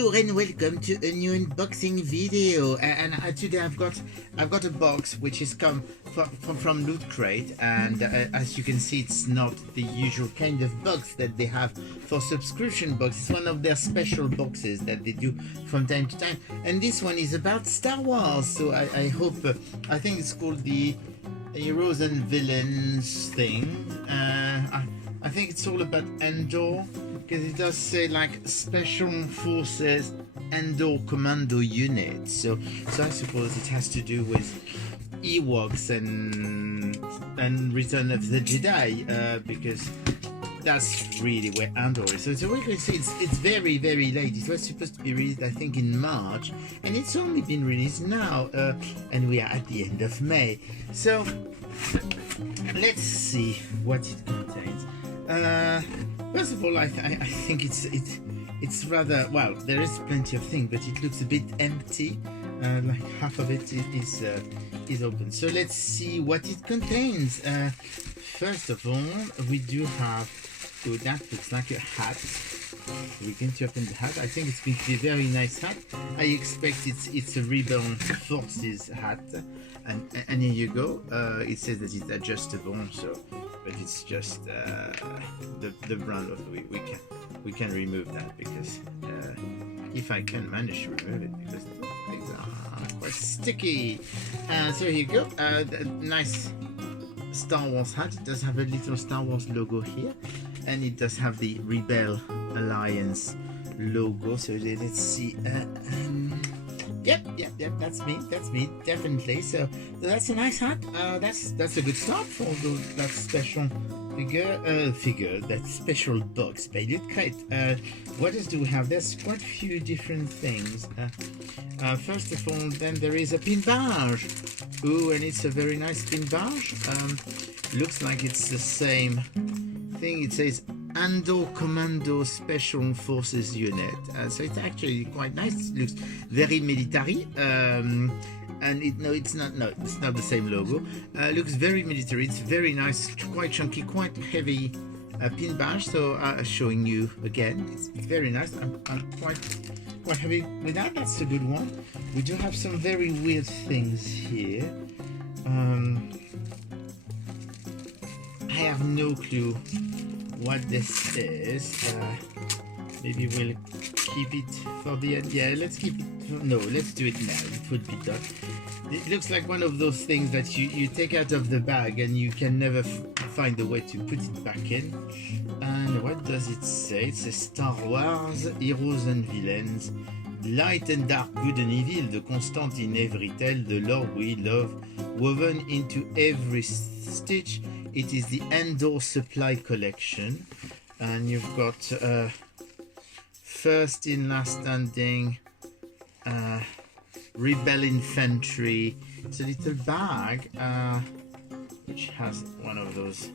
Bonjour and welcome to a new unboxing video. And today I've got a box which is come from Loot Crate, and as you can see, it's not the usual kind of box that they have for subscription box. It's one of their special boxes that they do from time to time, and this one is about Star Wars. So I hope I think it's called the Heroes and Villains thing. I think it's all about Endor, because it does say like Special Forces Endor Commando Unit. So I suppose it has to do with Ewoks and Return of the Jedi, because that's really where Endor is. So we can see it's very, very late. It was supposed to be released, I think, in March, and it's only been released now, and we are at the end of May. So let's see what it contains. First of all, I think it's rather, well, there is plenty of things, but it looks a bit empty. Like half of it is open. So let's see what it contains. First of all, we do have, so that looks like a hat. We're going to open the hat. I think it's going to be a very nice hat. I expect it's a Rebel Forces hat, and here you go. It says that it's adjustable, so, but it's just the brand of we can remove that, because if I can manage to remove it, because things are quite sticky. So here you go. Nice Star Wars hat. It does have a little Star Wars logo here, and it does have the Rebel Alliance logo. So let's see. Yep, that's me, definitely. So that's a nice hat. That's a good start for that special figure, that special box by Loot Crate. What else do we have? There's quite a few different things. First of all, then there is a pin badge. Ooh, and it's a very nice pin badge. Looks like it's the same thing. It says Endor Commando Special Forces Unit. So it's actually quite nice. It looks very military. And it's not the same logo. Looks very military. It's very nice, quite chunky, quite heavy pin badge. So showing you again, it's very nice. I'm quite happy with that. That's a good one. We do have some very weird things here. I have no clue what this is. Maybe we'll keep it for the end. Yeah, let's keep it. No, let's do it now. It would be done. It looks like one of those things that you take out of the bag and you can never find a way to put it back in. And what does it say? It says Star Wars, Heroes and Villains, Light and Dark, Good and Evil, the constant in every tale, the lore we love, woven into every stitch. It is the Endor Supply Collection, and you've got first in, last standing, Rebel Infantry. It's a little bag which has one of those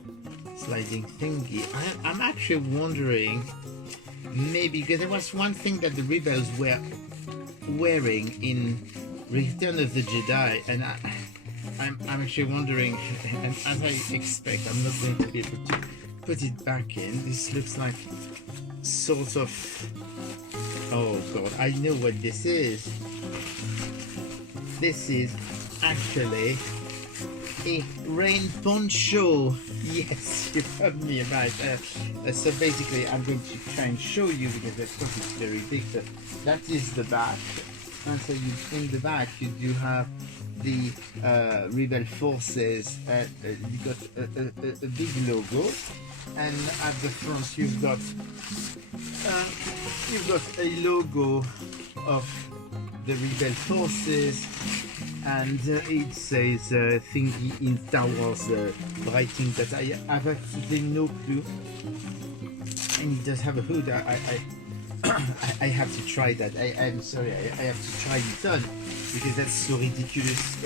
sliding thingy. I'm actually wondering, maybe because there was one thing that the Rebels were wearing in Return of the Jedi, and I'm actually wondering, and as I expect, I'm not going to be able to put it back in. This looks like sort of, oh god, I know what this is. This is actually a rain poncho. Yes, you heard me right. So basically, I'm going to try and show you, because of course it's very big. So that is the back, and so in the back you do have the Rebel Forces. You got a big logo, and at the front you've got a logo of the Rebel Forces, and it says thingy in Star Wars writing that I have absolutely no clue. And it does have a hood. I have to try that. I'm sorry, I have to try it on, because that's so ridiculous.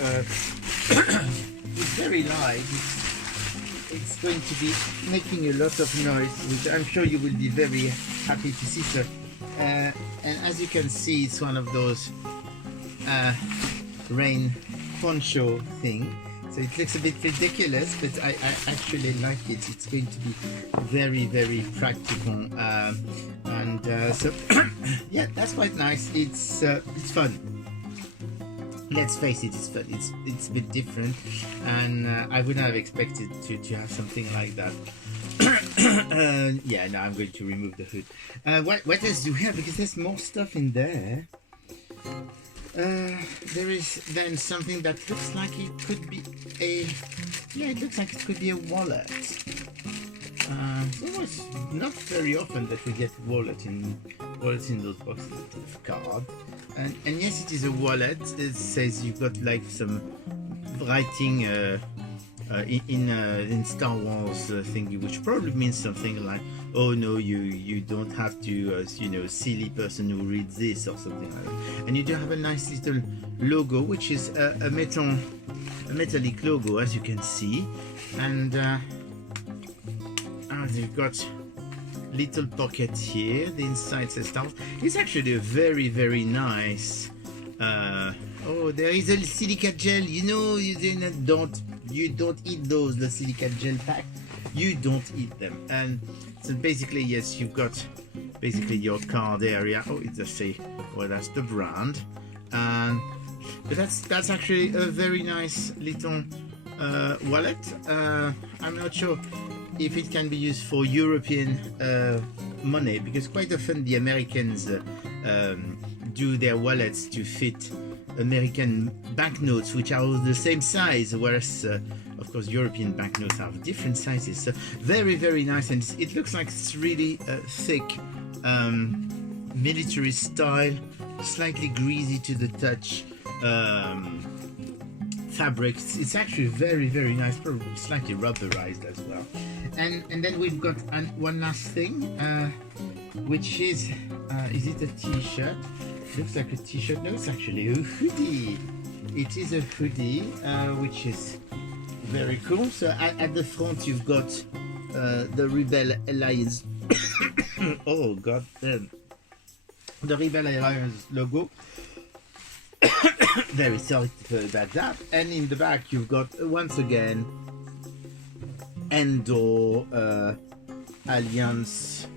It's very light. It's going to be making a lot of noise, which I'm sure you will be very happy to see. So, and as you can see, it's one of those rain poncho thing. So it looks a bit ridiculous, but I actually like it. It's going to be very, very practical. So yeah, that's quite nice. It's fun. Let's face it, it's fun. It's a bit different, and I wouldn't have expected to have something like that. Yeah, now I'm going to remove the hood. What else do we have? Because there's more stuff in there. There is then something that looks like it could be it looks like it could be a wallet. It was not very often that we get wallets in those boxes of card. And yes, it is a wallet. It says you've got like some writing in Star Wars thingy, which probably means something like, oh no, you don't have to, silly person who reads this or something like that. And you do have a nice little logo, which is a metallic logo, as you can see. And you've got little pocket here. The inside says Star Wars. It's actually a very, very nice. Oh, there is a silica gel. You don't eat those, the silica gel pack. You don't eat them. And so basically, yes, you've got basically your card area. Oh, it does say, well, that's the brand. But that's actually a very nice little wallet. I'm not sure if it can be used for European money, because quite often the Americans do their wallets to fit American banknotes, which are all the same size, whereas of course European banknotes have different sizes. So very, very nice, and it looks like it's really thick, military style, slightly greasy to the touch fabric. It's actually very, very nice, probably slightly rubberized as well. And then we've got one last thing, which is it a t-shirt? Looks like a t-shirt. No, it's actually a hoodie. It is a hoodie, which is very cool. So at the front you've got the Rebel Alliance. Oh god damn. The Rebel Alliance logo. Very sorry about that. And in the back you've got once again Endor Alliance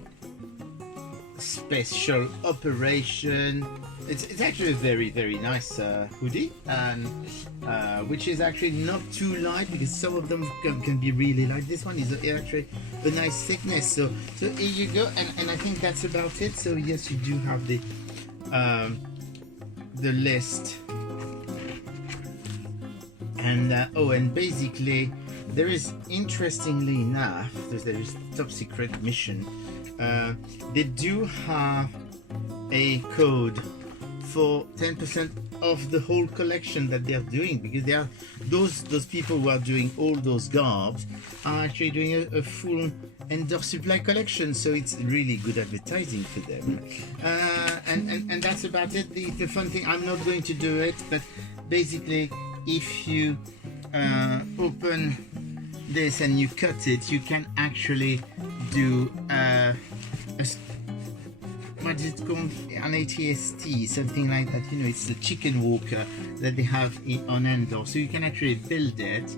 Special Operation. It's actually a very, very nice hoodie, and which is actually not too light, because some of them can be really light. This one is actually a nice thickness. So here you go, and I think that's about it. So yes, you do have the list, and and basically there is, interestingly enough, there is top secret mission. They do have a code for 10% off the whole collection that they're doing, because they are those people who are doing all those garbs are actually doing a full Endor supply collection, so it's really good advertising for them. And that's about it. The fun thing, I'm not going to do it, but basically if you open this and you cut it, you can actually do what is it called, an ATST, something like that. It's the chicken walker that they have on Endor, so you can actually build it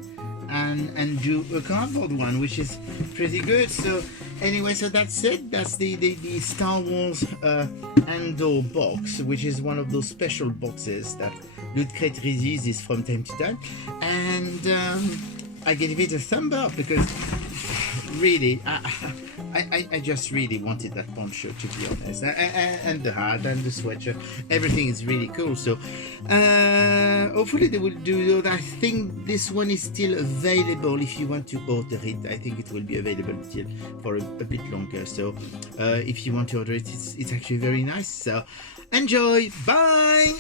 and do a cardboard one, which is pretty good. So anyway, so that's it. That's the Star Wars Endor box, which is one of those special boxes that Loot Crate releases from time to time, and I gave it a thumb up, because really I just really wanted that poncho, to be honest, and the hat and the sweatshirt. Everything is really cool. So hopefully they will do that. I think this one is still available if you want to order it. I think it will be available still for a bit longer. So if you want to order it, it's actually very nice. So enjoy. Bye.